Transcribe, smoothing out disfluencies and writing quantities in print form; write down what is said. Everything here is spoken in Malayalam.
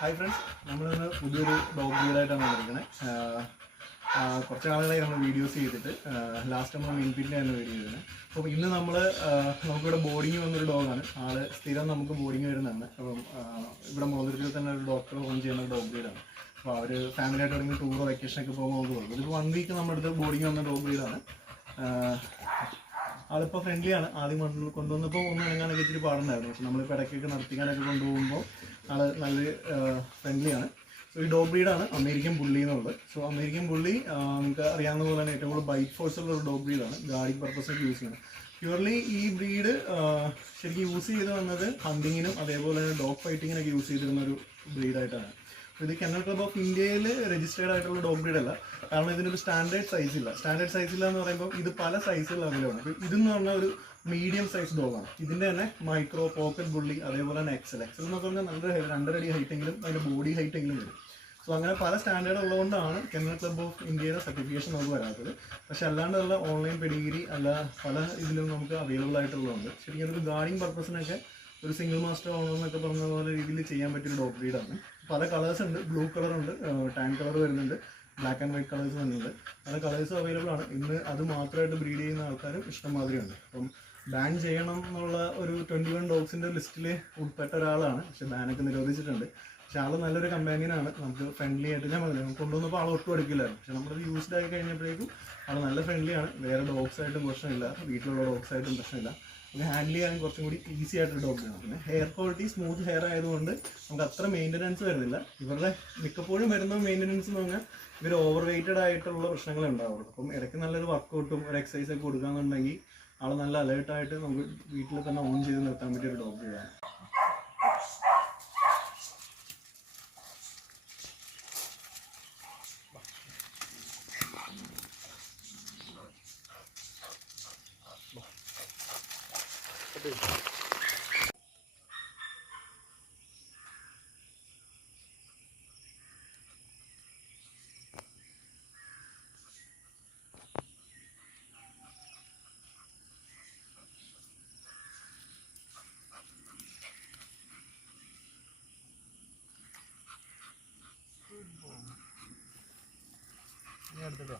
ഹായ് ഫ്രണ്ട്സ്, നമ്മളിന്ന് പുതിയൊരു ഡോഗ് ബ്രീഡായിട്ടാണ് വന്നിരിക്കുന്നത്. കുറച്ച് നാളുകളായി നമ്മൾ വീഡിയോസ് ചെയ്തിട്ട് ലാസ്റ്റ് നമ്മൾ മിൻപിൻ്റെ ആയിരുന്നു വീഡിയോ ചെയ്തത്. അപ്പോൾ ഇന്ന് നമുക്കിവിടെ ബോർഡിങ് വന്നൊരു ഡോഗാണ്. ആള് സ്ഥിരം നമുക്ക് ബോർഡിങ് വരുന്നതാണ്. അപ്പം ഇവിടെ മോതിരത്തിൽ തന്നെ ഒരു ഡോക്ടർ ഓൺ ചെയ്യുന്ന ഒരു ഡോഗ് ബ്രീഡാണ്. അപ്പോൾ അവർ ഫാമിലിയായിട്ട് എവിടെയെങ്കിലും ടൂറോ വെക്കേഷനൊക്കെ പോകുമ്പോൾ നമുക്ക് പോകും. ഇതിപ്പോൾ 1 വീക്ക് നമ്മുടെ അടുത്ത് ബോർഡിങ് വന്ന ഡോഗ് ബ്രീഡാണ്. ആളിപ്പോൾ ഫ്രണ്ട്ലിയാണ്. ആദ്യം കൊണ്ടുവന്നപ്പോൾ ഒന്നും ഇറങ്ങാനൊക്കെ ഇച്ചിരി പാടുണ്ടായിരുന്നു. പക്ഷെ നമ്മളിപ്പോൾ ഇടയ്ക്കൊക്കെ നടത്തിക്കാനൊക്കെ കൊണ്ടുപോകുമ്പോൾ ആൾ നല്ല ഫ്രണ്ട്ലിയാണ്. സോ ഈ ഡോഗ് ബ്രീഡാണ് അമേരിക്കൻ ബുള്ളി എന്നുള്ളത്. സോ അമേരിക്കൻ ബുള്ളി നിങ്ങൾക്ക് അറിയാവുന്ന പോലെ തന്നെ ഏറ്റവും കൂടുതൽ ബൈറ്റ് ഫോഴ്സ് ഉള്ള ഒരു ഡോഗ് ബ്രീഡാണ്. ഗാർഡിങ് പർപ്പസൊക്കെ യൂസ് ചെയ്യുന്നത്. പ്യുവർലി ഈ ബ്രീഡ് ശരിക്കും യൂസ് ചെയ്ത് വന്നത് ഹണ്ടിങ്ങിനും അതേപോലെ തന്നെ ഡോഗ് ഫൈറ്റിങ്ങിനൊക്കെ യൂസ് ചെയ്തിരുന്ന ഒരു ബ്രീഡായിട്ടാണ്. ഇത് കെന്നൽ ക്ലബ് ഓഫ് ഇന്ത്യയിൽ രജിസ്റ്റേർഡ് ആയിട്ടുള്ള ഡോഗ് ബ്രീഡ് അല്ല. കാരണം ഇതിനൊരു സ്റ്റാൻഡേർഡ് സൈസ് ഇല്ല. സ്റ്റാൻഡേർഡ് സൈസ് ഇല്ല എന്ന് പറയുമ്പോൾ ഇത് പല സൈസുകൾ അവൈലബിൾ ആണ്. ഇതെന്ന് പറഞ്ഞാൽ ഒരു മീഡിയം സൈസ് ഡോഗാണ്. ഇതിൻ്റെ തന്നെ മൈക്രോ, പോക്കറ്റ് ബുള്ളി, അതേപോലെ തന്നെ എക്സൽ എന്ന് പറഞ്ഞാൽ നല്ല 2.5 അടി ഹൈറ്റെങ്കിലും അതിൻ്റെ ബോഡി ഹൈറ്റെങ്കിലും വരും. സോ അങ്ങനെ പല സ്റ്റാൻഡേർഡ് ഉള്ളതുകൊണ്ടാണ് കെന്നൽ ക്ലബ് ഓഫ് ഇന്ത്യയുടെ സർട്ടിഫിക്കേഷൻ നമുക്ക് വരാത്തത്. പക്ഷെ അല്ലാണ്ടുള്ള ഓൺലൈൻ പെഡിഗ്രി അല്ല പല ഇതിലും നമുക്ക് അവൈലബിൾ ആയിട്ടുള്ളതുണ്ട്. ശരിക്കും അതൊരു ഗാർഡിങ് പർപ്പസിനൊക്കെ ഒരു സിംഗിൾ മാസ്റ്റർ ഓണർ പറഞ്ഞ പോലെ രീതിയിൽ ചെയ്യാൻ പറ്റിയൊരു ഡോഗ് ബ്രീഡാണ്. പല കളേഴ്സ് ഉണ്ട്. ബ്ലൂ കളറുണ്ട്, ടാൻ കളർ വരുന്നുണ്ട്, ബ്ലാക്ക് ആൻഡ് വൈറ്റ് കളേഴ്സ് വരുന്നുണ്ട്. പല കളേഴ്സും അവൈലബിൾ ആണ്. ഇന്ന് അത് മാത്രമായിട്ട് ബ്രീഡ് ചെയ്യുന്ന ആൾക്കാരും ഇഷ്ടംമാതിരിയുണ്ട്. അപ്പം ബാൻ ചെയ്യണം എന്നുള്ള ഒരു 21 ഡോഗ്സിൻ്റെ ലിസ്റ്റിൽ ഉൾപ്പെട്ട ഒരാളാണ്. പക്ഷെ ബാനൊക്കെ നിരോധിച്ചിട്ടുണ്ട്. പക്ഷെ ആൾ നല്ലൊരു കമ്പാനിയനാണ്. നമുക്ക് ഫ്രണ്ട്ലി ആയിട്ട് ഞാൻ പറഞ്ഞു, നമുക്ക് കൊണ്ടുവന്നപ്പോൾ ആൾ ഒട്ടും എടുക്കില്ലായിരുന്നു. പക്ഷെ നമ്മളത് യൂസ്ഡ് ആയി കഴിഞ്ഞപ്പോഴേക്കും ആൾ നല്ല ഫ്രണ്ട്ലിയാണ്. വേറെ ഡോഗ്സായിട്ടും പ്രശ്നമില്ല, വീട്ടിലുള്ള ഡോഗ്സായിട്ടും പ്രശ്നമില്ല. പിന്നെ ഹാൻഡിൽ ചെയ്യാൻ കുറച്ചും കൂടി ഈസി ആയിട്ടൊരു ഡോഗാണ്. പിന്നെ ഹെയർ ക്വാളിറ്റി സ്മൂത്ത് ഹെയർ ആയതുകൊണ്ട് നമുക്ക് അത്ര മെയിൻ്റനൻസ് വരുന്നില്ല. ഇവരുടെ മിക്കപ്പോഴും വരുന്ന മെയിൻ്റനൻസ് എന്ന് പറഞ്ഞാൽ ഇവർ ഓവർ വെയ്റ്റഡ് ആയിട്ടുള്ള പ്രശ്നങ്ങൾ ഉണ്ടാവുള്ളൂ. അപ്പം ഇടയ്ക്ക് നല്ലൊരു വർക്കൗട്ടും ഒരു എക്സസൈസ് ഒക്കെ കൊടുക്കുകയെന്നുണ്ടെങ്കിൽ ആൾ നല്ല അലേർട്ടായിട്ട് നമുക്ക് വീട്ടിൽ തന്നെ ഓൺ ചെയ്ത് നിർത്താൻ പറ്റിയ ഒരു ഡോഗ് ബ്രീഡാണ്. എടുത്തിട്ടോ